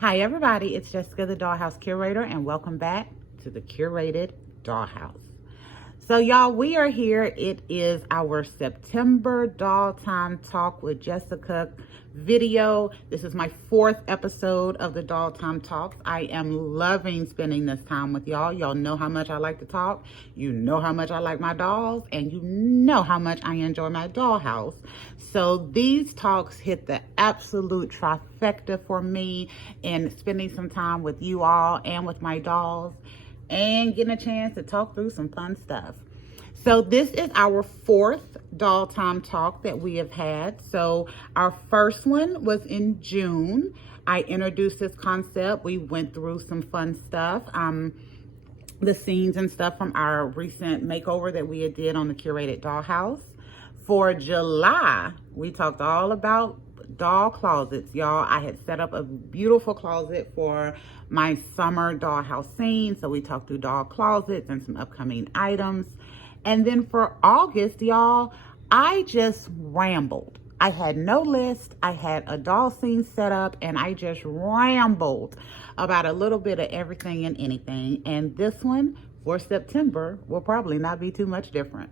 Hi everybody, it's Jessica the Dollhouse Curator and welcome back to the Curated Dollhouse. So y'all, we are here. It is our September Doll Time Talk with Jessica video. This is my fourth episode of the Doll Time Talks. I am loving spending this time with y'all. Y'all know how much I like to talk. You know how much I like my dolls, and you know how much I enjoy my dollhouse. So these talks hit the absolute trifecta for me in spending some time with you all and with my dolls and getting a chance to talk through some fun stuff. So this is our fourth Doll Time Talk that we have had. So our first one was in June. I introduced this concept. We went through some fun stuff. The scenes and stuff from our recent makeover that we did on the Curated Dollhouse. For July, we talked all about doll closets, y'all. I had set up a beautiful closet for my summer dollhouse scene. So we talked through doll closets and some upcoming items. And then for August, y'all, I just rambled. I had no list. I had a doll scene set up and I just rambled about a little bit of everything and anything. And this one for September will probably not be too much different.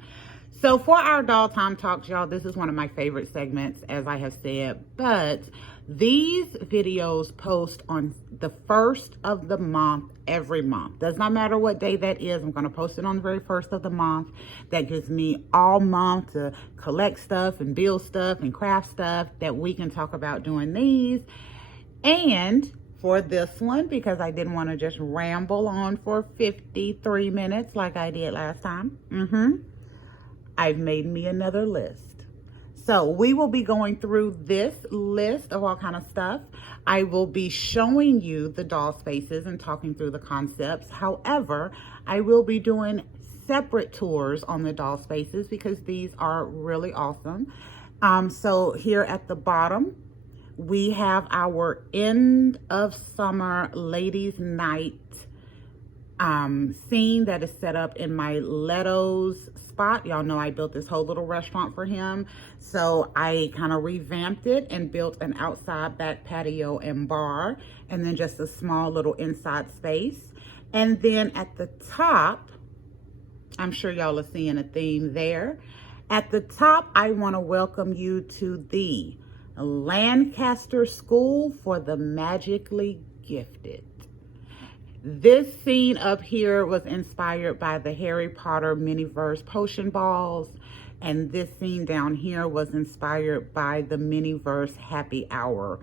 So for our Doll Time Talks, y'all, this is one of my favorite segments, as I have said, but these videos post on the first of the month every month. Does not matter what day that is. I'm going to post it on the very first of the month. That gives me all month to collect stuff and build stuff and craft stuff that we can talk about doing these. And for this one, because I didn't want to just ramble on for 53 minutes like I did last time, I've made me another list. So we will be going through this list of all kind of stuff. I will be showing you the doll spaces and talking through the concepts. However, I will be doing separate tours on the doll spaces because these are really awesome. So here at the bottom, we have our end of summer ladies night scene that is set up in my Leto's spot. Y'all know I built this whole little restaurant for him. So I kind of revamped it and built an outside back patio and bar, and then just a small little inside space. And then at the top, I'm sure y'all are seeing a theme there. At the top, I want to welcome you to the Lancaster School for the Magically Gifted. This scene up here was inspired by the Harry Potter Miniverse potion balls. And this scene down here was inspired by the Miniverse happy hour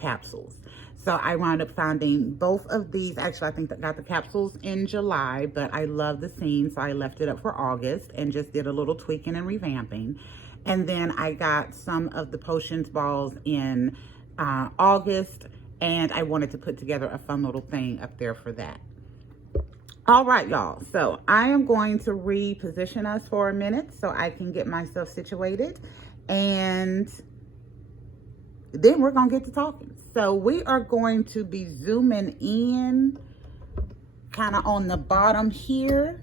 capsules. So I wound up finding both of these. Actually, I think I got the capsules in July, but I love the scene. So I left it up for August and just did a little tweaking and revamping. And then I got some of the potions balls in August. And I wanted to put together a fun little thing up there for that. All right, y'all. So I am going to reposition us for a minute so I can get myself situated. And then we're going to get to talking. So we are going to be zooming in kind of on the bottom here.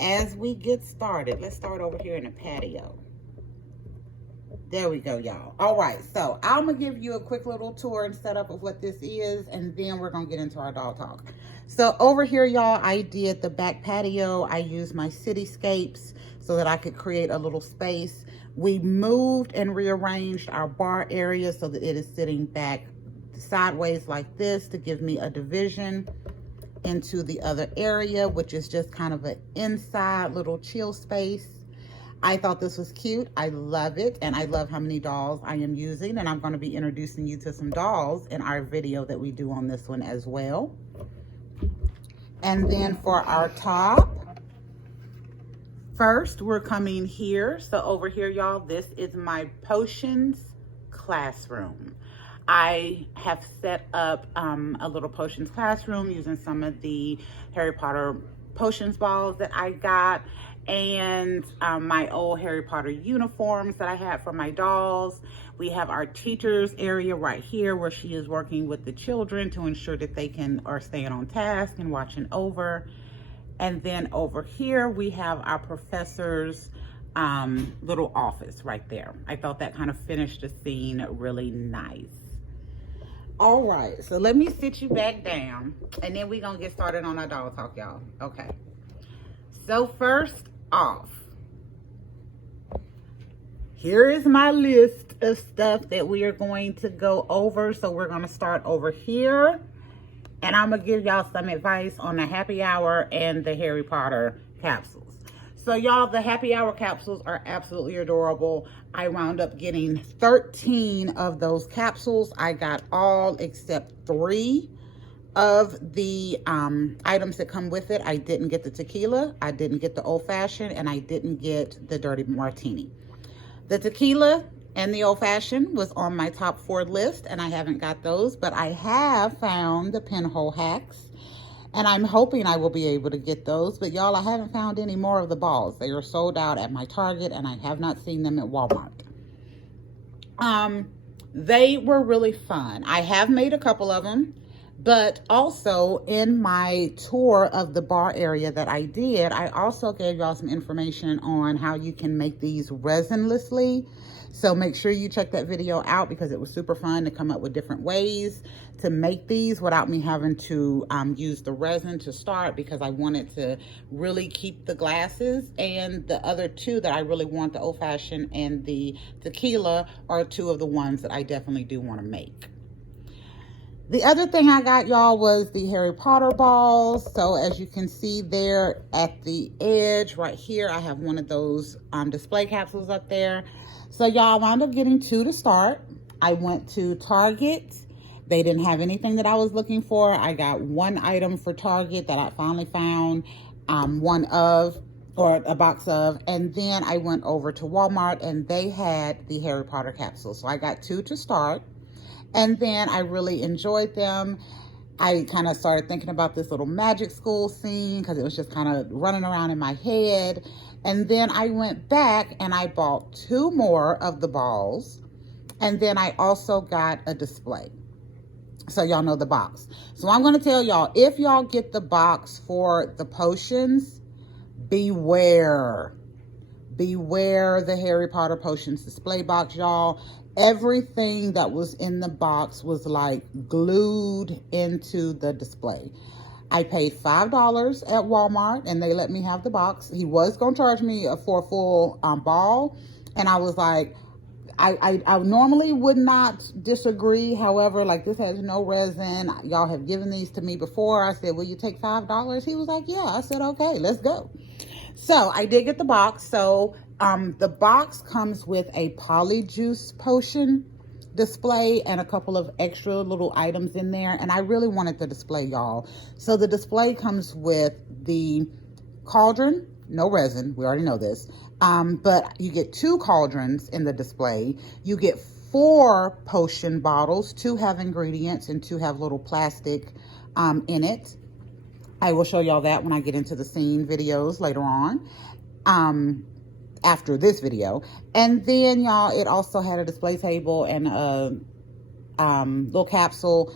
As we get started, let's start over here in the patio. There we go, y'all. All right, so I'm gonna give you a quick little tour and setup of what this is, and then we're gonna get into our doll talk. So over here, y'all, I did the back patio. I used my cityscapes so that I could create a little space. We moved and rearranged our bar area so that it is sitting back sideways like this to give me a division into the other area, which is just kind of an inside little chill space. I thought this was cute. I love it, and I love how many dolls I am using, and I'm going to be introducing you to some dolls in our video that we do on this one as well. And then for our top, first we're coming here. So over here, y'all, this is my potions classroom. I have set up a little potions classroom using some of the Harry Potter potions balls that I got, and my old Harry Potter uniforms that I had for my dolls. We have our teachers area right here where she is working with the children to ensure that they are staying on task and watching over. And then over here we have our professors little office right there. I thought that kind of finished the scene really nice. All right, so let me sit you back down, and then we're gonna get started on our doll talk, y'all. Okay, so first off, here is my list of stuff that we are going to go over. So we're gonna start over here, and I'm gonna give y'all some advice on the happy hour and the Harry Potter capsules. So y'all, the happy hour capsules are absolutely adorable. I wound up getting 13 of those capsules. I got all except 3 of the items that come with it. I didn't get the tequila, I didn't get the old fashioned, and I didn't get the dirty martini. The tequila and the old fashioned was on my top 4 list, and I haven't got those, but I have found the pinhole hacks. And I'm hoping I will be able to get those. But y'all, I haven't found any more of the balls. They are sold out at my Target, and I have not seen them at Walmart. They were really fun. I have made a couple of them. But also in my tour of the bar area that I did, I also gave y'all some information on how you can make these resinlessly. So make sure you check that video out, because it was super fun to come up with different ways to make these without me having to use the resin to start, because I wanted to really keep the glasses. And the other 2 that I really want, the old fashioned and the tequila, are 2 of the ones that I definitely do want to make. The other thing I got, y'all, was the Harry Potter balls. So as you can see there at the edge right here, I have one of those display capsules up there. So y'all, I wound up getting 2 to start. I went to Target. They didn't have anything that I was looking for. I got 1 item for Target that I finally found one of, or a box of. And then I went over to Walmart, and they had the Harry Potter capsules. So I got 2 to start. And then I really enjoyed them. I kind of started thinking about this little magic school scene, because it was just kind of running around in my head. And then I went back and I bought 2 more of the balls. And then I also got a display. So y'all know the box. So I'm going to tell y'all, if y'all get the box for the potions, beware. Beware the Harry Potter potions display box, y'all. Everything that was in the box was like glued into the display. I paid $5 at Walmart, and they let me have the box. He was going to charge me for a full ball. And I was like, I normally would not disagree. However, like, this has no resin. Y'all have given these to me before. I said, will you take $5? He was like, yeah. I said, okay, let's go. So I did get the box. So the box comes with a polyjuice potion display and a couple of extra little items in there. And I really wanted the display, y'all. So the display comes with the cauldron, no resin. We already know this. But you get 2 cauldrons in the display. You get 4 potion bottles. 2 have ingredients and 2 have little plastic in it. I will show y'all that when I get into the scene videos later on, after this video. And then, y'all, it also had a display table and a little capsule,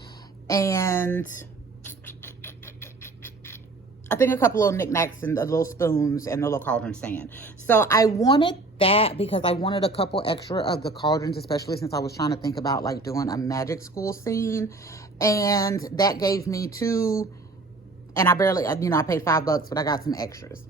and I think a couple of knickknacks and the little spoons and the little cauldron stand. So I wanted that because I wanted a couple extra of the cauldrons, especially since I was trying to think about like doing a magic school scene. And that gave me 2. And I barely, I paid $5, but I got some extras.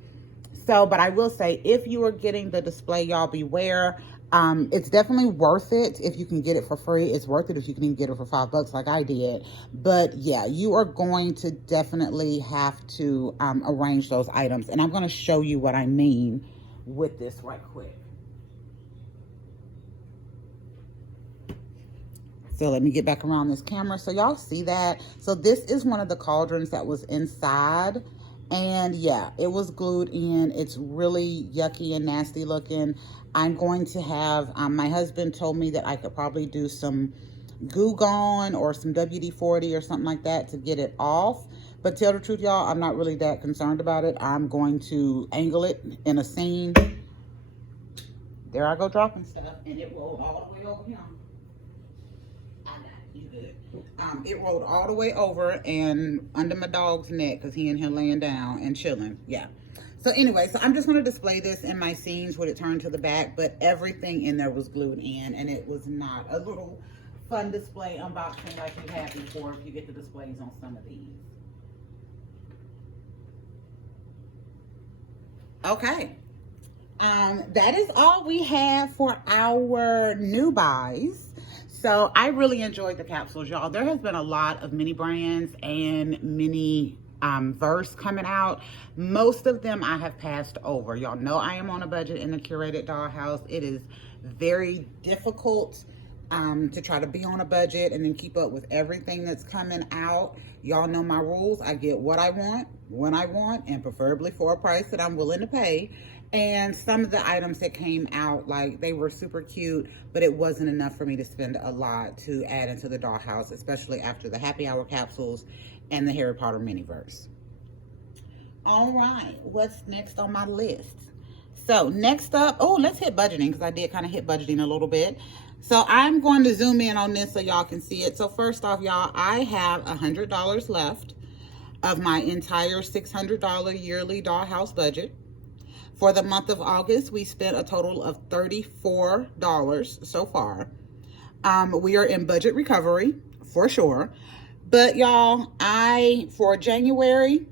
So, but I will say, if you are getting the display, y'all, beware. It's definitely worth it if you can get it for free. It's worth it if you can even get it for $5 like I did. But yeah, you are going to definitely have to arrange those items. And I'm going to show you what I mean with this right quick. So let me get back around this camera so y'all see that. So this is one of the cauldrons that was inside. And yeah, it was glued in. It's really yucky and nasty looking. I'm going to have, my husband told me that I could probably do some Goo Gone or some WD-40 or something like that to get it off. But tell the truth, y'all, I'm not really that concerned about it. I'm going to angle it in a scene. There I go dropping stuff, and it rolled all the way over here. It rolled all the way over and under my dog's neck because he in here laying down and chilling. Yeah. So anyway, so I'm just going to display this in my scenes with it turned to the back, but everything in there was glued in, and it was not a little fun display unboxing like you had before if you get the displays on some of these. Okay. That is all we have for our new buys. So I really enjoyed the capsules, y'all. There has been a lot of mini brands and mini verse coming out. Most of them I have passed over. Y'all know I am on a budget in the curated dollhouse. It is very difficult to try to be on a budget and then keep up with everything that's coming out. Y'all know my rules. I get what I want, when I want, and preferably for a price that I'm willing to pay. And some of the items that came out, like, they were super cute, but it wasn't enough for me to spend a lot to add into the dollhouse, especially after the happy hour capsules and the Harry Potter Miniverse. All right, what's next on my list? So next up, oh, let's hit budgeting, because I did kind of hit budgeting a little bit. So I'm going to zoom in on this so y'all can see it. So first off, y'all, I have $100 left of my entire $600 yearly dollhouse budget. For the month of August, we spent a total of $34 so far. We are in budget recovery for sure. But y'all, for January,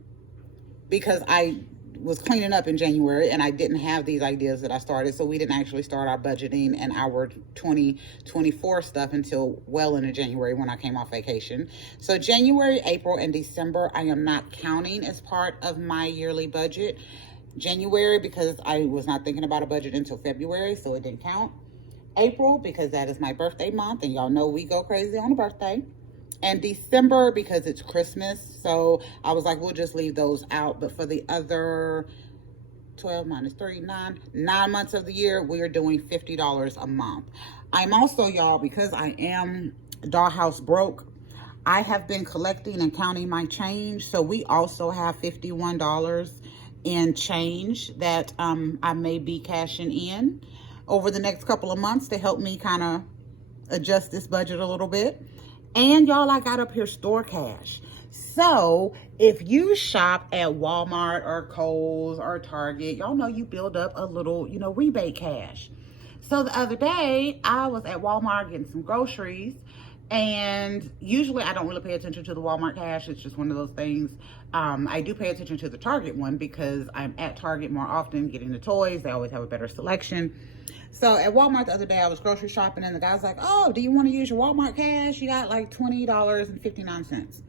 because I was cleaning up in January and I didn't have these ideas that I started, so we didn't actually start our budgeting and our 2024 stuff until well into January when I came off vacation. So January, April, and December, I am not counting as part of my yearly budget. January, because I was not thinking about a budget until February, so it didn't count. April, because that is my birthday month, and y'all know we go crazy on a birthday. And December, because it's Christmas, so I was like, we'll just leave those out. But for the other 12 minus 3, 9 months of the year, we are doing $50 a month. I'm also, y'all, because I am dollhouse broke, I have been collecting and counting my change. So we also have $51 in change that I may be cashing in over the next couple of months to help me kind of adjust this budget a little bit. And y'all, I got up here store cash. So if you shop at Walmart or Kohl's or Target, y'all know you build up a little, rebate cash. So the other day I was at Walmart getting some groceries, and usually I don't really pay attention to the Walmart cash. It's just one of those things. I do pay attention to the Target one because I'm at Target more often getting the toys. They always have a better selection. So at Walmart the other day, I was grocery shopping, and the guy's like, oh, do you want to use your Walmart cash? You got like $20.59.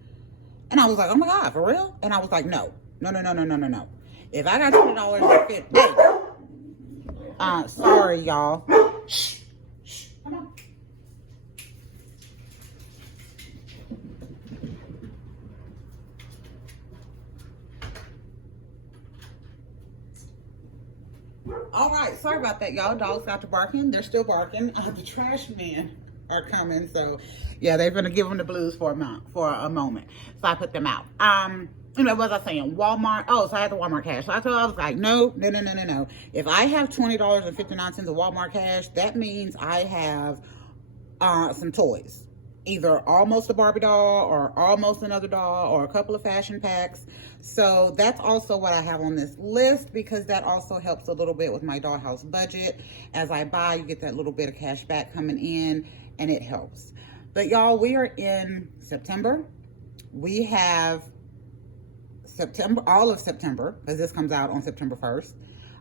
And I was like, oh my God, for real? And I was like, no. If I got $20.50, sorry, y'all. Shh, come on. All right, sorry about that, y'all. Dogs got to barking. They're still barking. The trash men are coming, so yeah, they're gonna give them the blues for a moment. So I put them out. What was I saying? Walmart. Oh, so I had the Walmart cash. So I was like, no. If I have $20.59 of Walmart cash, that means I have some toys. Either almost a Barbie doll or almost another doll or a couple of fashion packs. So that's also what I have on this list, because that also helps a little bit with my dollhouse budget. As I buy, you get that little bit of cash back coming in, and it helps. But y'all, we are in September. We have September, all of September, because this comes out on September 1st,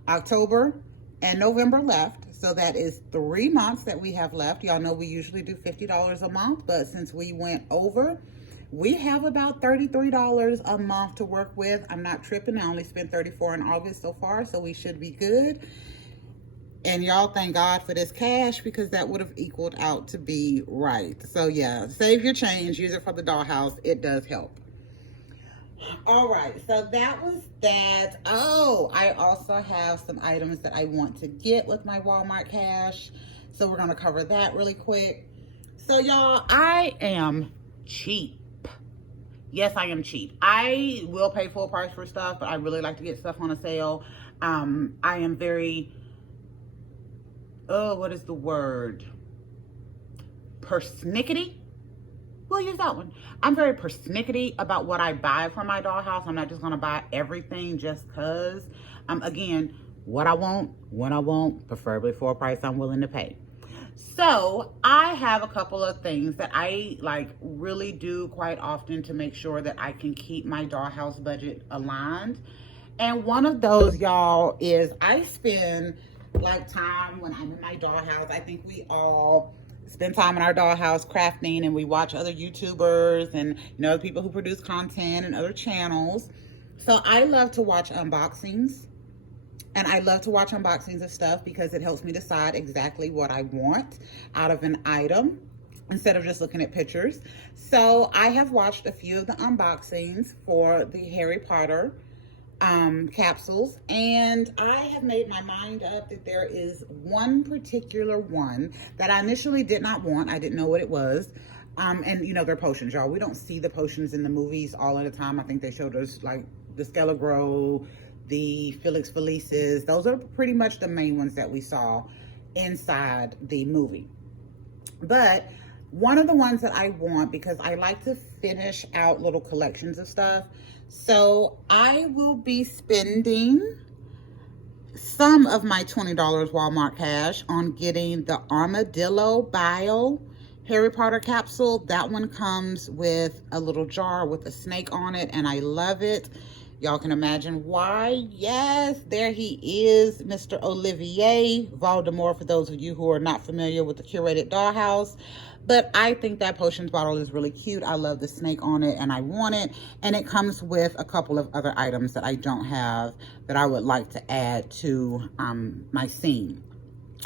October, and November left. So that is 3 months that we have left. Y'all know we usually do $50 a month, but since we went over, we have about $33 a month to work with. I'm not tripping. I only spent $34 in August so far, so we should be good. And y'all, thank God for this cash, because that would have equaled out to be right. So yeah, save your change, use it for the dollhouse. It does help. All right, so that was that. Oh, I also have some items that I want to get with my Walmart cash, so we're gonna cover that really quick. So y'all, I am cheap. Yes, I am cheap. I will pay full price for stuff, but I really like to get stuff on a sale. I am very, what is the word? Persnickety? We'll use that one. I'm very persnickety about what I buy for my dollhouse. I'm not just gonna buy everything just cause. Again, what I want, when I want, preferably for a price I'm willing to pay. So I have a couple of things that I like really do quite often to make sure that I can keep my dollhouse budget aligned. And one of those, y'all, is I spend like time when I'm in my dollhouse. I think we all spend time in our dollhouse crafting, and we watch other YouTubers and, you know, people who produce content and other channels. So I love to watch unboxings. And I love to watch unboxings of stuff because it helps me decide exactly what I want out of an item instead of just looking at pictures. So I have watched a few of the unboxings for the Harry Potter capsules, and I have made my mind up that there is one particular one that I initially did not want. I didn't know what it was. And you know, they're potions, y'all. We don't see the potions in the movies all of the time. I think they showed us like the Skelligro, the Felix Felices. Those are pretty much the main ones that we saw inside the movie. But one of the ones that I want, because I like to finish out little collections of stuff, so I will be spending some of my $20 Walmart cash on getting the Armadillo Bio Harry Potter capsule. That one comes with a little jar with a snake on it, and I love it. Y'all can imagine why. Yes, there he is, Mr. Olivier Voldemort, for those of you who are not familiar with the Curated Dollhouse. But I think that potions bottle is really cute. I love the snake on it, and I want it. And it comes with a couple of other items that I don't have that I would like to add to my scene.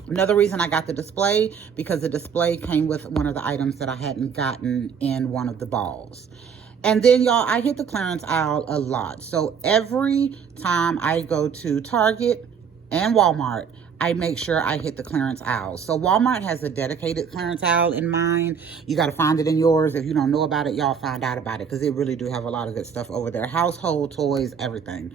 Another reason I got the display, because the display came with one of the items that I hadn't gotten in one of the balls. And then, y'all, I hit the clearance aisle a lot. So every time I go to Target and Walmart, I make sure I hit the clearance aisle. So Walmart has a dedicated clearance aisle in mine. You got to find it in yours. If you don't know about it, y'all find out about it, because they really do have a lot of good stuff over there. Household, toys, everything.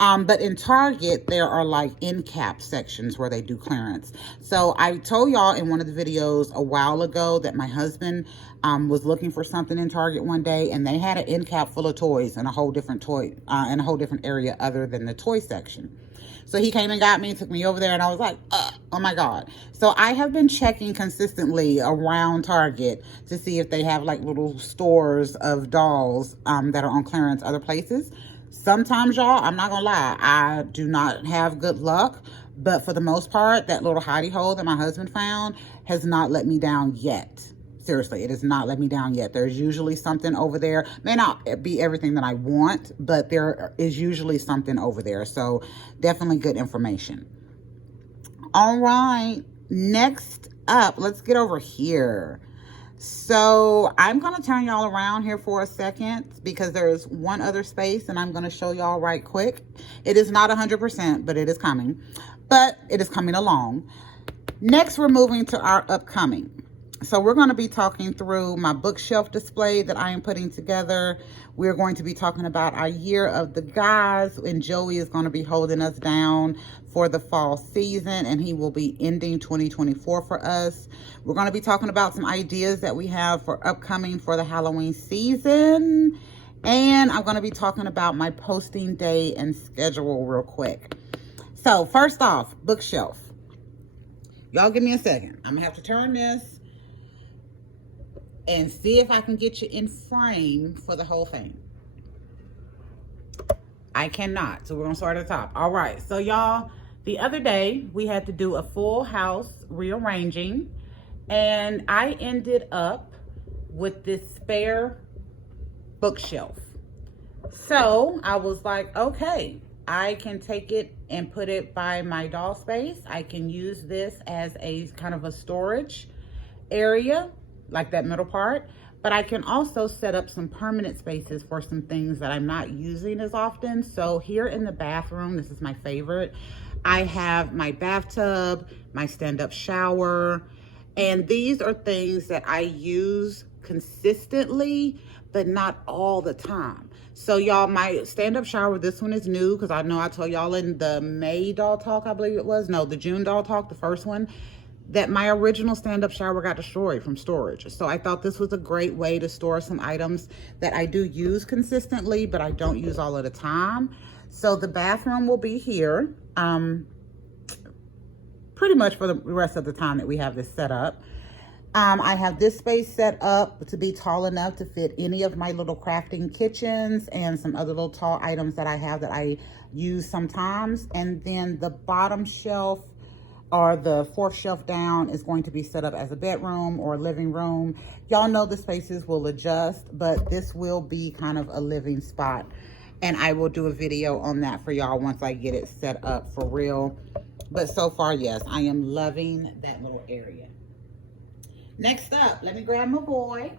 But in Target, there are like end cap sections where they do clearance. So I told y'all in one of the videos a while ago that my husband was looking for something in Target one day, and they had an end cap full of toys in a whole different in a whole different area other than the toy section. So he came and got me, took me over there, and I was like, oh my God. So I have been checking consistently around Target to see if they have like little stores of dolls that are on clearance other places. Sometimes, y'all, I'm not gonna lie, I do not have good luck, but for the most part, that little hidey hole that my husband found has not let me down yet. Seriously, it has not let me down yet. There's usually something over there. May not be everything that I want, but there is usually something over there. So definitely good information. All right, next up, let's get over here. So I'm going to turn y'all around here for a second, because there's one other space, and I'm going to show y'all right quick. It is not 100%, but it is coming. But it is coming along. Next, we're moving to our upcoming. So we're going to be talking through my bookshelf display that I am putting together. We're going to be talking about our year of the guys, and Joey is going to be holding us down for the fall season, and he will be ending 2024 for us. We're going to be talking about some ideas that we have for upcoming for the Halloween season. And I'm going to be talking about my posting day and schedule real quick. So first off, bookshelf. Y'all give me a second. I'm going to have to turn this and see if I can get you in frame for the whole thing. I cannot, so we're gonna start at the top. All right, so y'all, the other day we had to do a full house rearranging, and I ended up with this spare bookshelf. So I was like, okay, I can take it and put it by my doll space. I can use this as a kind of a storage area, like that middle part, but I can also set up some permanent spaces for some things that I'm not using as often. So here in the bathroom, this is my favorite. I have my bathtub, my stand-up shower, and these are things that I use consistently, but not all the time. So y'all, my stand-up shower, this one is new, because I know I told y'all in the May doll talk, I believe it was, no, the June doll talk, the first one, that my original stand-up shower got destroyed from storage. So I thought this was a great way to store some items that I do use consistently, but I don't use all of the time. So the bathroom will be here pretty much for the rest of the time that we have this set up. I have this space set up to be tall enough to fit any of my little crafting kitchens and some other little tall items that I have that I use sometimes. And then the bottom shelf, or the fourth shelf down, is going to be set up as a bedroom or a living room. Y'all know the spaces will adjust, but this will be kind of a living spot. And I will do a video on that for y'all once I get it set up for real. But so far, yes, I am loving that little area. Next up, let me grab my boy.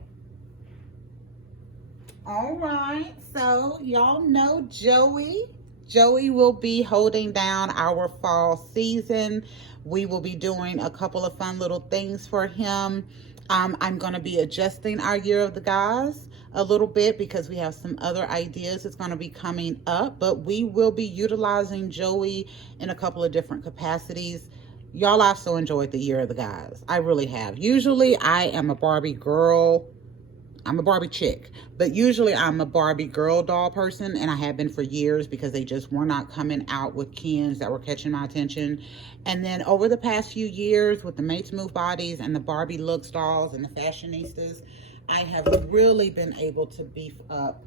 All right, so y'all know Joey. Joey will be holding down our fall season. We will be doing a couple of fun little things for him. I'm going to be adjusting our Year of the Guys a little bit because we have some other ideas that's going to be coming up, but we will be utilizing Joey in a couple of different capacities. Y'all, I've so enjoyed the Year of the Guys. I really have. Usually I am a Barbie girl. I'm a Barbie chick, but usually I'm a Barbie girl doll person, and I have been for years because they just were not coming out with Kens that were catching my attention. And then over the past few years with the Made to Move bodies and the Barbie looks dolls and the fashionistas, I have really been able to beef up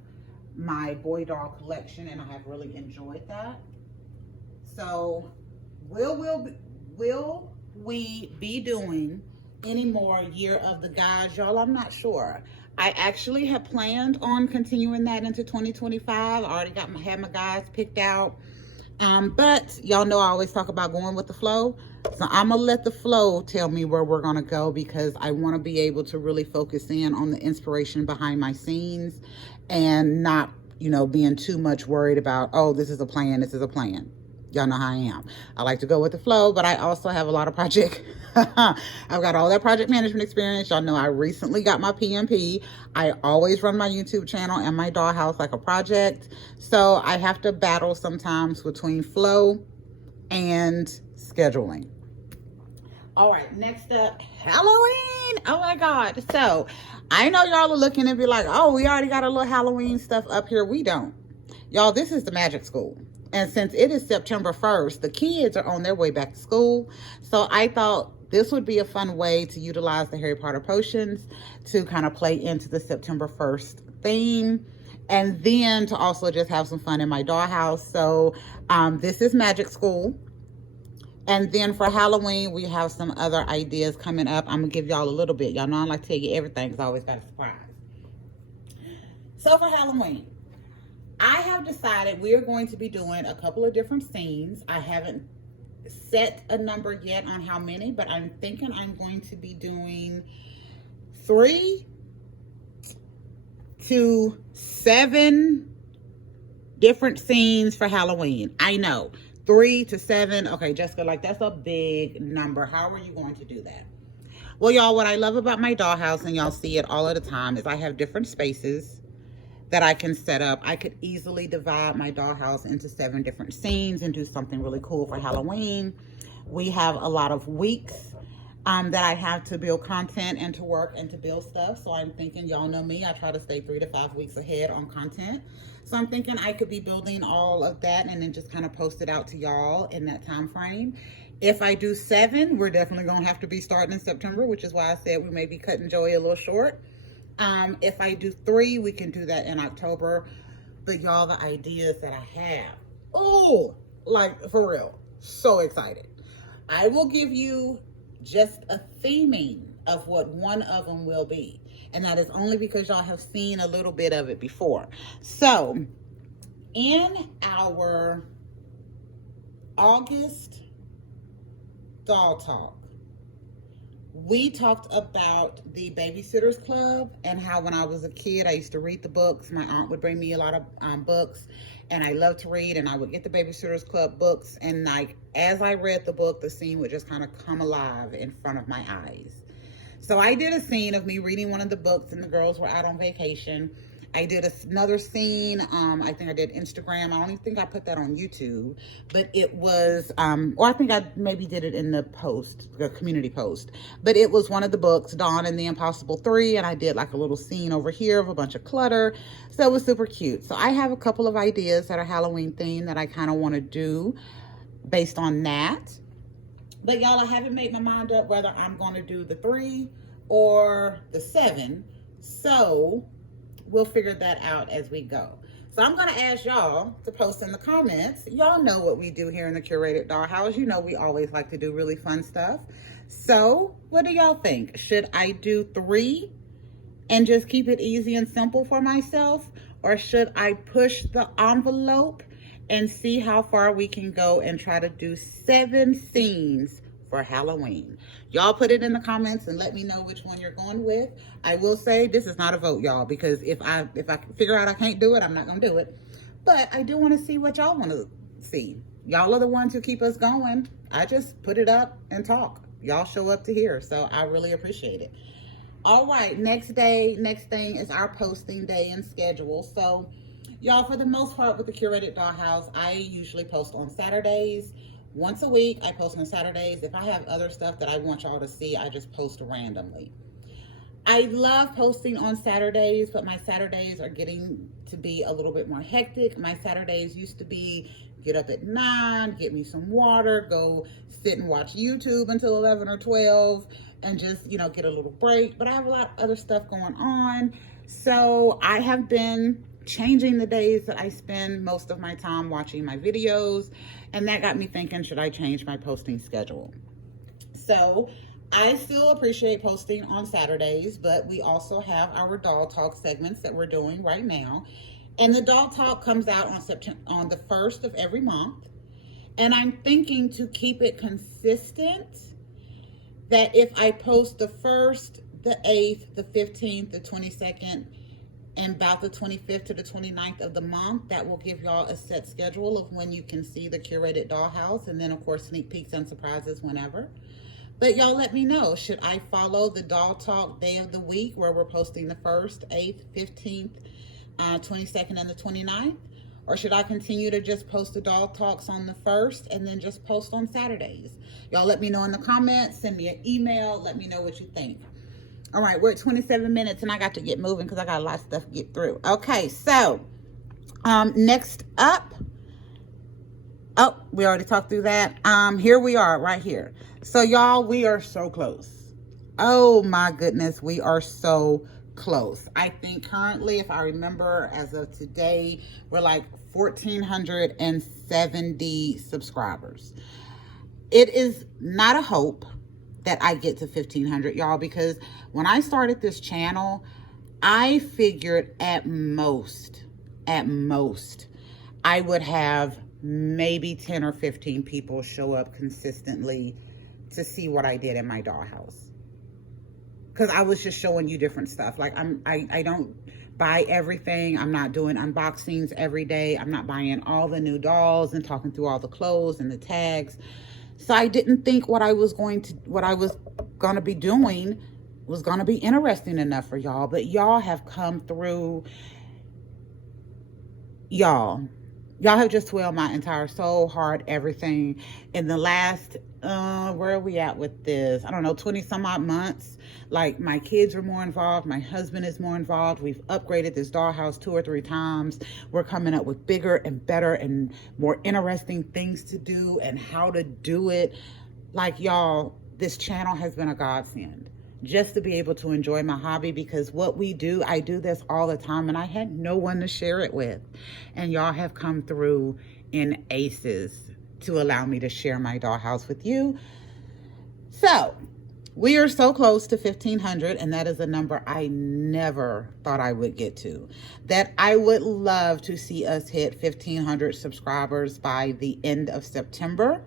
my boy doll collection, and I have really enjoyed that. So will we be doing any more Year of the Guys, y'all? I'm not sure. I actually have planned on continuing that into 2025. I already had my guys picked out. But y'all know I always talk about going with the flow. So I'm gonna let the flow tell me where we're gonna go, because I want to be able to really focus in on the inspiration behind my scenes and not, you know, being too much worried about, oh, this is a plan, this is a plan. Y'all know how I am. I like to go with the flow, but I also have a lot of project. I've got all that project management experience. Y'all know I recently got my PMP. I always run my YouTube channel and my Dollhouse like a project. So I have to battle sometimes between flow and scheduling. All right, next up, Halloween. Oh my God. So I know y'all are looking and be like, oh, we already got a little Halloween stuff up here. We don't. Y'all, this is the magic school. And since it is September 1st, the kids are on their way back to school. So I thought this would be a fun way to utilize the Harry Potter potions to kind of play into the September 1st theme. And then to also just have some fun in my dollhouse. So this is magic school. And then for Halloween, we have some other ideas coming up. I'm going to give y'all a little bit. Y'all know I like to tell you everything, because I always got a surprise. So for Halloween, I have decided we're going to be doing a couple of different scenes. I haven't set a number yet on how many, but I'm thinking I'm going to be doing 3 to 7 different scenes for Halloween. I know, 3 to 7. Okay, Jessica, like that's a big number. How are you going to do that? Well, y'all, what I love about my dollhouse, and y'all see it all of the time, is I have different spaces that I can set up. I could easily divide my dollhouse into 7 different scenes and do something really cool for Halloween. We have a lot of weeks that I have to build content and to work and to build stuff. So I'm thinking, y'all know me, I try to stay 3 to 5 weeks ahead on content. So I'm thinking I could be building all of that and then just kind of post it out to y'all in that time frame. If I do 7, we're definitely gonna have to be starting in September, which is why I said we may be cutting Joey a little short. If I do 3, we can do that in October. But y'all, the ideas that I have, oh, like for real, so excited. I will give you just a theming of what one of them will be. And that is only because y'all have seen a little bit of it before. So in our August Doll Talk, we talked about the Babysitters Club and how when I was a kid, I used to read the books. My aunt would bring me a lot of books, and I love to read, and I would get the Babysitters Club books, and like as I read the book, the scene would just kind of come alive in front of my eyes. So I did a scene of me reading one of the books, and the girls were out on vacation, I did another scene. I think I did Instagram. I don't even think I put that on YouTube, but it was, or I think I maybe did it in the post, the community post, but it was one of the books, Dawn and the Impossible 3. And I did like a little scene over here of a bunch of clutter. So it was super cute. So I have a couple of ideas that are Halloween themed that I kind of want to do based on that. But y'all, I haven't made my mind up whether I'm going to do the 3 or the 7. So we'll figure that out as we go. So I'm going to ask y'all to post in the comments. Y'all know what we do here in the Curated Dollhouse. You know we always like to do really fun stuff. So what do y'all think? Should I do 3 and just keep it easy and simple for myself? Or should I push the envelope and see how far we can go and try to do 7 scenes for Halloween? Y'all put it in the comments and let me know which one you're going with. I will say this is not a vote, y'all, because if I figure out I can't do it, I'm not gonna do it. But I do want to see what y'all want to see. Y'all are the ones who keep us going. I just put it up and talk. Y'all show up to here, so I really appreciate it. All right, next thing is our posting day and schedule. So y'all, for the most part with the Curated Dollhouse, I usually post on Saturdays. Once a week, I post on Saturdays. If I have other stuff that I want y'all to see, I just post randomly. I love posting on Saturdays, but my Saturdays are getting to be a little bit more hectic. My Saturdays used to be get up at 9, get me some water, go sit and watch YouTube until 11 or 12, and just, you know, get a little break. But I have a lot of other stuff going on. So I have been changing the days that I spend most of my time watching my videos, and that got me thinking, should I change my posting schedule? So I still appreciate posting on Saturdays, but we also have our doll talk segments that we're doing right now. And the doll talk comes out on the 1st of every month. And I'm thinking to keep it consistent that if I post the 1st, the 8th, the 15th, the 22nd, and about the 25th to the 29th of the month, that will give y'all a set schedule of when you can see the Curated Dollhouse, and then of course sneak peeks and surprises whenever. But y'all let me know, should I follow the doll talk day of the week where we're posting the 1st, 8th, 15th, 22nd, and the 29th? Or should I continue to just post the doll talks on the 1st and then just post on Saturdays? Y'all let me know in the comments, send me an email, let me know what you think. All right, we're at 27 minutes and I got to get moving because I got a lot of stuff to get through. Okay, so next up, oh, we already talked through that. Here we are right here. So y'all, we are so close. Oh my goodness, we are so close. I think currently, if I remember as of today, we're like 1,470 subscribers. It is not a hope that I get to 1,500, y'all, because when I started this channel, I figured at most, I would have maybe 10 or 15 people show up consistently to see what I did in my dollhouse. Because I was just showing you different stuff. Like I don't buy everything. I'm not doing unboxings every day. I'm not buying all the new dolls and talking through all the clothes and the tags. So I didn't think what I was going to be doing was going to be interesting enough for y'all. But y'all have come through. Y'all have just swelled my entire soul, heart, everything. In the last, where are we at with this? I don't know, 20 some odd months. Like, my kids are more involved. My husband is more involved. We've upgraded this dollhouse 2 or 3 times. We're coming up with bigger and better and more interesting things to do and how to do it. Like, y'all, this channel has been a godsend. Just to be able to enjoy my hobby, because what we do, I do this all the time and I had no one to share it with. And y'all have come through in aces to allow me to share my dollhouse with you. So we are so close to 1,500, and that is a number I never thought I would get to. That I would love to see us hit 1,500 subscribers by the end of September.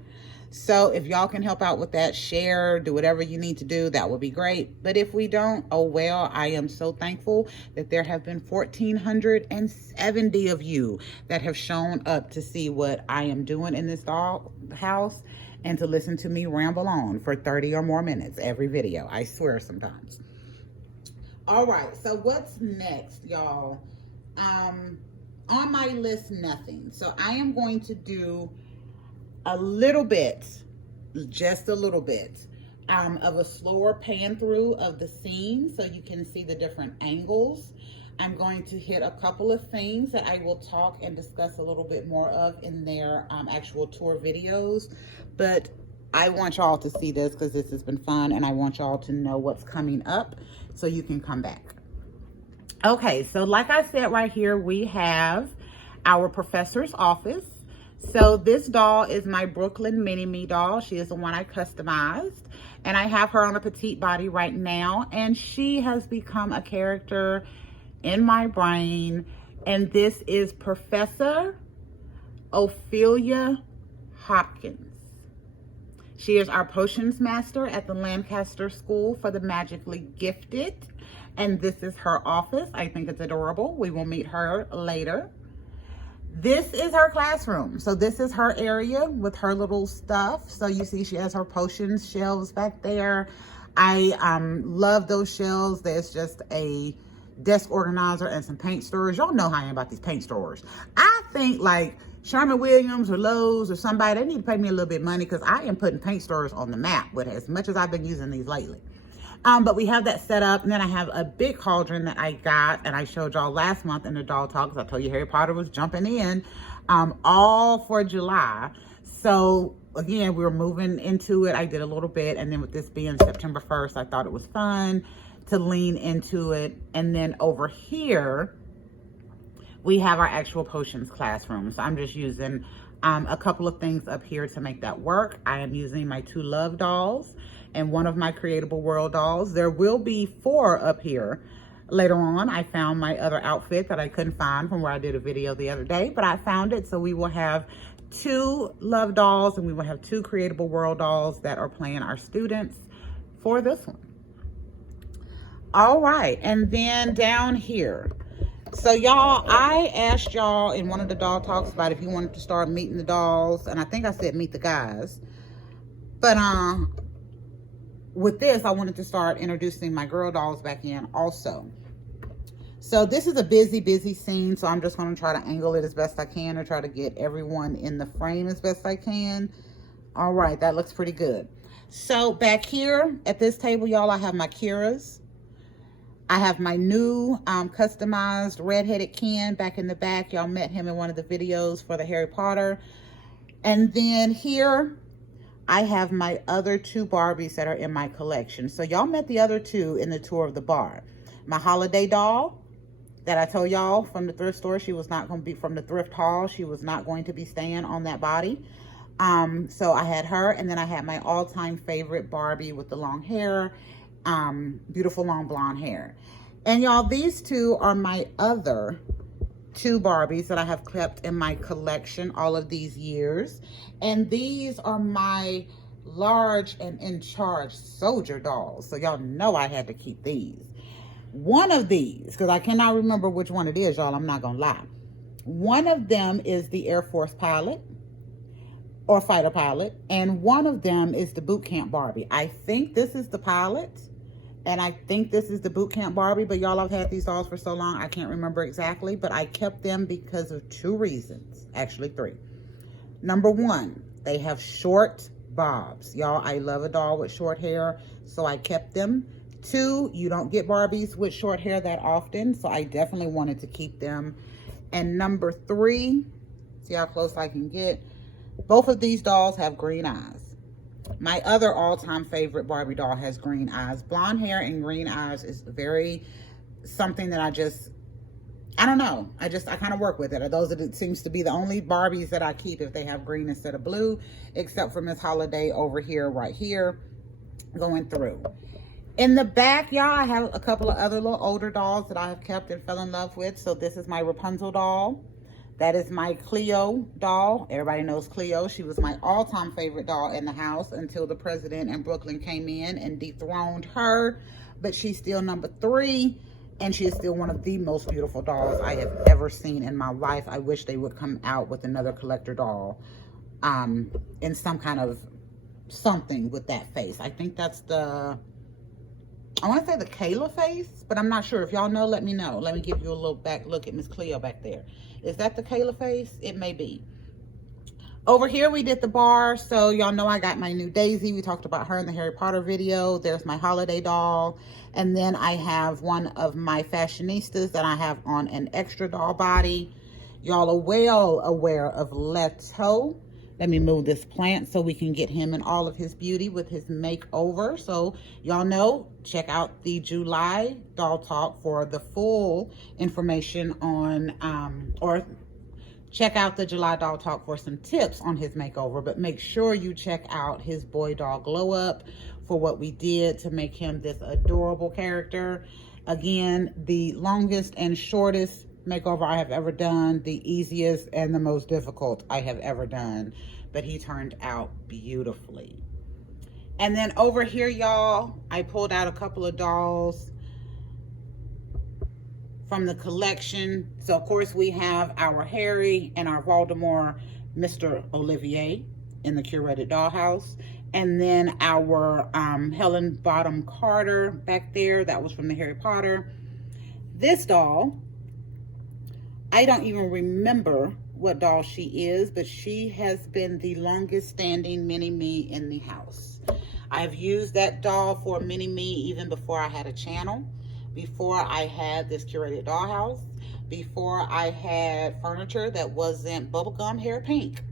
So if y'all can help out with that, share, do whatever you need to do, that would be great. But if we don't, oh well, I am so thankful that there have been 1,470 of you that have shown up to see what I am doing in this dollhouse and to listen to me ramble on for 30 or more minutes every video. I swear sometimes. All right, so what's next, y'all? on my list, nothing. So I am going to do a little bit, just a little bit, of a slower pan through of the scene so you can see the different angles. I'm going to hit a couple of things that I will talk and discuss a little bit more of in their actual tour videos. But I want y'all to see this because this has been fun, and I want y'all to know what's coming up so you can come back. Okay, so like I said, right here we have our professor's office. So this doll is my Brooklyn Mini-Me doll. She is the one I customized, and I have her on a petite body right now, and she has become a character in my brain. And this is Professor Ophelia Hopkins. She is our potions master at the Lancaster School for the Magically Gifted, and this is her office. I think it's adorable. We will meet her later. This is her classroom. So this is her area with her little stuff. So you see she has her potions shelves back there. I love those shelves. There's just a desk organizer and some paint storage. Y'all know how I am about these paint stores. I think like Sherman-Williams or Lowe's or somebody, they need to pay me a little bit of money because I am putting paint stores on the map with as much as I've been using these lately. But we have that set up, and then I have a big cauldron that I got, and I showed y'all last month in the doll talk, because I told you Harry Potter was jumping in, all for July. So again, we were moving into it. I did a little bit, and then with this being September 1st, I thought it was fun to lean into it. And then over here, we have our actual potions classroom. So I'm just using a couple of things up here to make that work. I am using my 2 Love dolls and one of my Creatable World dolls. There will be 4 up here later on. I found my other outfit that I couldn't find from where I did a video the other day, but I found it. So we will have 2 Love dolls, and we will have 2 Creatable World dolls that are playing our students for this one. All right, and then down here. So y'all, I asked y'all in one of the doll talks about if you wanted to start meeting the dolls, and I think I said meet the guys. But with this, I wanted to start introducing my girl dolls back in also. So this is a busy scene, so I'm just going to try to angle it as best I can or try to get everyone in the frame as best I can. All right, that looks pretty good. So back here at this table, y'all, I have my Kiras. I have my new customized redheaded Ken back in the back. Y'all met him in one of the videos for the Harry Potter. And then here, I have my other 2 Barbies that are in my collection. So y'all met the other 2 in the tour of the bar. My holiday doll that I told y'all from the thrift store, she was not going to be from the thrift haul. She was not going to be staying on that body. So I had her, and then I had my all-time favorite Barbie with the long hair, beautiful long blonde hair. And y'all, these 2 are my other 2 Barbies that I have kept in my collection all of these years. And these are my large and in charge soldier dolls. So y'all know I had to keep these. One of these, because I cannot remember which one it is, y'all, I'm not gonna lie. One of them is the Air Force pilot or fighter pilot, and one of them is the boot camp Barbie. I think this is the pilot, and I think this is the boot camp Barbie, but y'all, I've had these dolls for so long, I can't remember exactly, but I kept them because of 2 reasons, actually 3. Number 1, they have short bobs. Y'all, I love a doll with short hair, so I kept them. 2, you don't get Barbies with short hair that often, so I definitely wanted to keep them. And number 3, see how close I can get, both of these dolls have green eyes. My other all-time favorite Barbie doll has green eyes. Blonde hair and green eyes is very something that I don't know. I kind of work with it. Those it seems to be the only Barbies that I keep if they have green instead of blue, except for Miss Holiday over here, right here, going through. In the back, y'all, I have a couple of other little older dolls that I have kept and fell in love with. So this is my Rapunzel doll. That is my Cleo doll. Everybody knows Cleo. She was my all-time favorite doll in the house until the president in Brooklyn came in and dethroned her. But she's still number 3, and she is still one of the most beautiful dolls I have ever seen in my life. I wish they would come out with another collector doll in some kind of something with that face. I think that's the I want to say the Kayla face, but I'm not sure. If y'all know, let me know. Let me give you a little back look at Miss Cleo back there. Is that the Kayla face? It may be. Over here, we did the bar. So y'all know I got my new Daisy. We talked about her in the Harry Potter video. There's my holiday doll. And then I have one of my fashionistas that I have on an extra doll body. Y'all are well aware of Leto. Let me move this plant so we can get him in all of his beauty with his makeover. So y'all know, check out the July doll talk for the full information on, or check out the July doll talk for some tips on his makeover. But make sure you check out his boy doll glow up for what we did to make him this adorable character. Again, the longest and shortest makeover I have ever done, the easiest and the most difficult I have ever done, but he turned out beautifully. And then over here, y'all, I pulled out a couple of dolls from the collection. So of course we have our Harry and our Voldemort, Mr. Olivier in the curated dollhouse. And then our Helen Bottom Carter back there, that was from the Harry Potter. This doll, I don't even remember what doll she is, but she has been the longest standing mini-me in the house. I've used that doll for mini-me even before I had a channel, before I had this curated dollhouse, before I had furniture that wasn't bubblegum hair pink.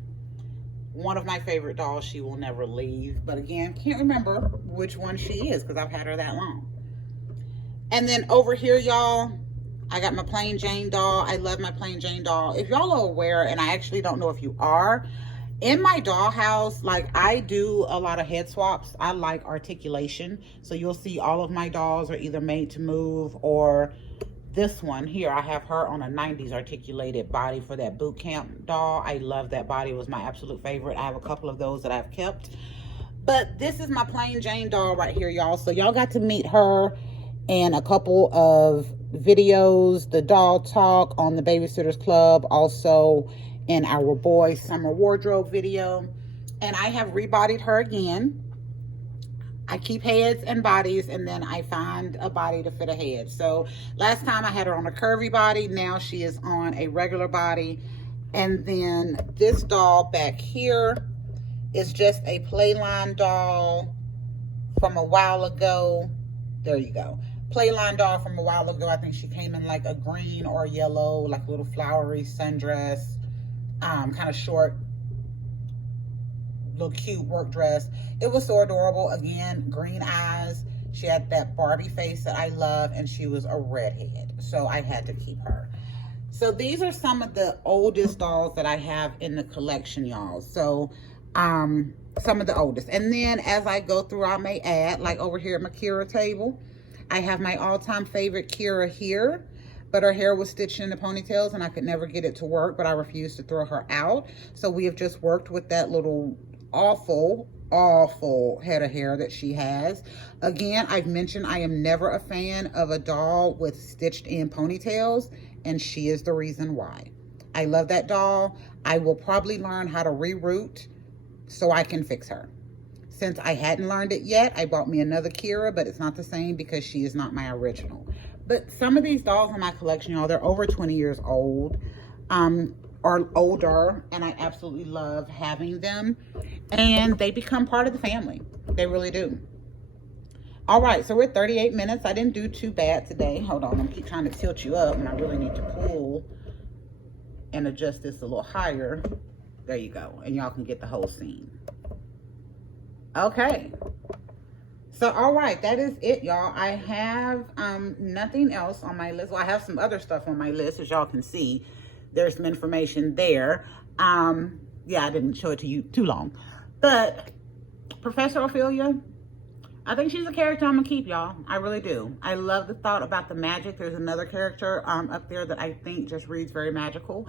One of my favorite dolls, she will never leave. But again, can't remember which one she is because I've had her that long. And then over here, y'all, I got my plain Jane doll. I love my plain Jane doll. If y'all are aware, and I actually don't know if you are, in my dollhouse, like I do a lot of head swaps. I like articulation. So you'll see all of my dolls are either made to move, or this one here, I have her on a 90s articulated body for that boot camp doll. I love that body. It was my absolute favorite. I have a couple of those that I've kept. But this is my plain Jane doll right here, y'all. So y'all got to meet her in a couple of videos, the doll talk on the Babysitters Club, also in our boy summer wardrobe video. And I have rebodied her again. I keep heads and bodies, and then I find a body to fit a head. So last time I had her on a curvy body. Now she is on a regular body. And then this doll back here is just a Playline doll from a while ago. There you go. Playline doll from a while ago. I think she came in like a green or yellow, like a little flowery sundress, kind of short, little cute work dress. It was so adorable. Again, green eyes. She had that Barbie face that I love, and she was a redhead, so I had to keep her. So these are some of the oldest dolls that I have in the collection, y'all. So some of the oldest. And then as I go through, I may add, like over here at my Kira table, I have my all-time favorite Kira here, but her hair was stitched into ponytails and I could never get it to work, but I refused to throw her out. So we have just worked with that little awful head of hair that she has. Again, I've mentioned I am never a fan of a doll with stitched in ponytails, and she is the reason why. I love that doll. I will probably learn how to reroute so I can fix her. Since I hadn't learned it yet, I bought me another Kira, but it's not the same because she is not my original. But some of these dolls in my collection, y'all, they're over 20 years old, or older, and I absolutely love having them. And they become part of the family. They really do. All right, so we're at 38 minutes. I didn't do too bad today. Hold on, I'm keep trying to tilt you up, and I really need to pull and adjust this a little higher. There you go, and y'all can get the whole scene. Okay, so all right, that is it, y'all. I have nothing else on my list. Well, I have some other stuff on my list, as y'all can see. There's some information there. Yeah, I didn't show it to you too long, but Professor Ophelia, I think she's a character I'm gonna keep, y'all. I really do. I love the thought about the magic. There's another character up there that I think just reads very magical.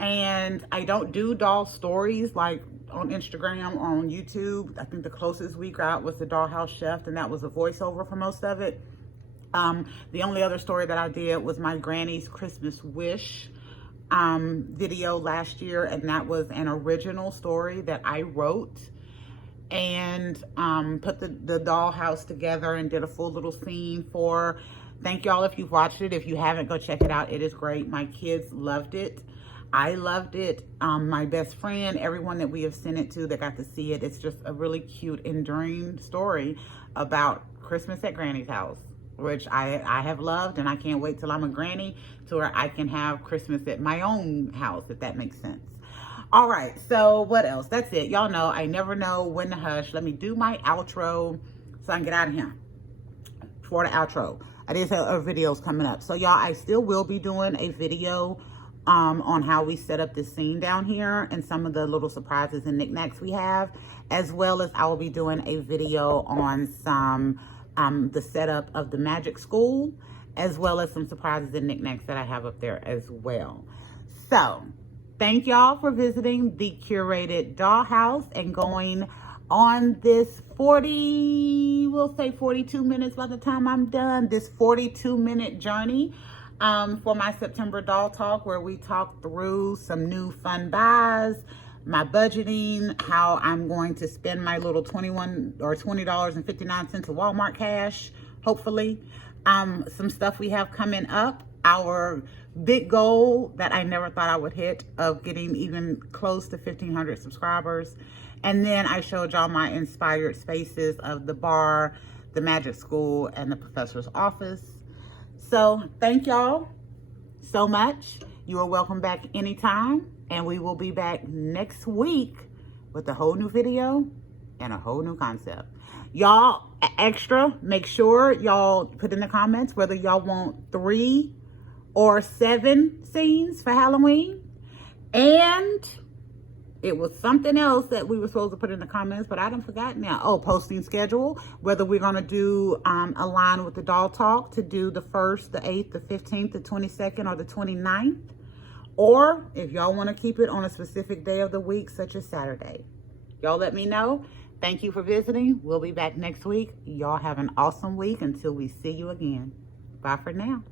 And I don't do doll stories like on Instagram or on YouTube. I think the closest we got was the Dollhouse Chef, and that was a voiceover for most of it. The only other story that I did was my granny's Christmas wish video last year, and that was an original story that I wrote. and put the dollhouse together and did a full little scene for. Thank y'all if you've watched it. If you haven't, go check it out. It is great. My kids loved it. I loved it. My best friend, everyone that we have sent it to that got to see it. It's just a really cute, enduring story about Christmas at Granny's house, which I have loved, and I can't wait till I'm a granny to where I can have Christmas at my own house, if that makes sense. All right, so what else? That's it. Y'all know I never know when to hush. Let me do my outro so I can get out of here. For the outro, I did say our videos coming up. So y'all, I still will be doing a video on how we set up this scene down here and some of the little surprises and knickknacks we have, as well as I will be doing a video on some the setup of the magic school, as well as some surprises and knickknacks that I have up there as well. So thank y'all for visiting the curated dollhouse and going on this we'll say 42 minutes by the time I'm done, this 42-minute journey for my September doll talk, where we talk through some new fun buys, my budgeting, how I'm going to spend my little $20.59 of Walmart cash, hopefully. Some stuff we have coming up, our big goal that I never thought I would hit of getting even close to 1,500 subscribers. And then I showed y'all my inspired spaces of the bar, the magic school, and the professor's office. So thank y'all so much. You are welcome back anytime. And we will be back next week with a whole new video and a whole new concept. Y'all, extra, make sure y'all put in the comments whether y'all want 3 or 7 scenes for Halloween. And it was something else that we were supposed to put in the comments, but I done forgot now. Oh, posting schedule, whether we're going to do a line with the doll talk to do the 1st, the 8th, the 15th, the 22nd, or the 29th. Or if y'all want to keep it on a specific day of the week, such as Saturday. Y'all let me know. Thank you for visiting. We'll be back next week. Y'all have an awesome week until we see you again. Bye for now.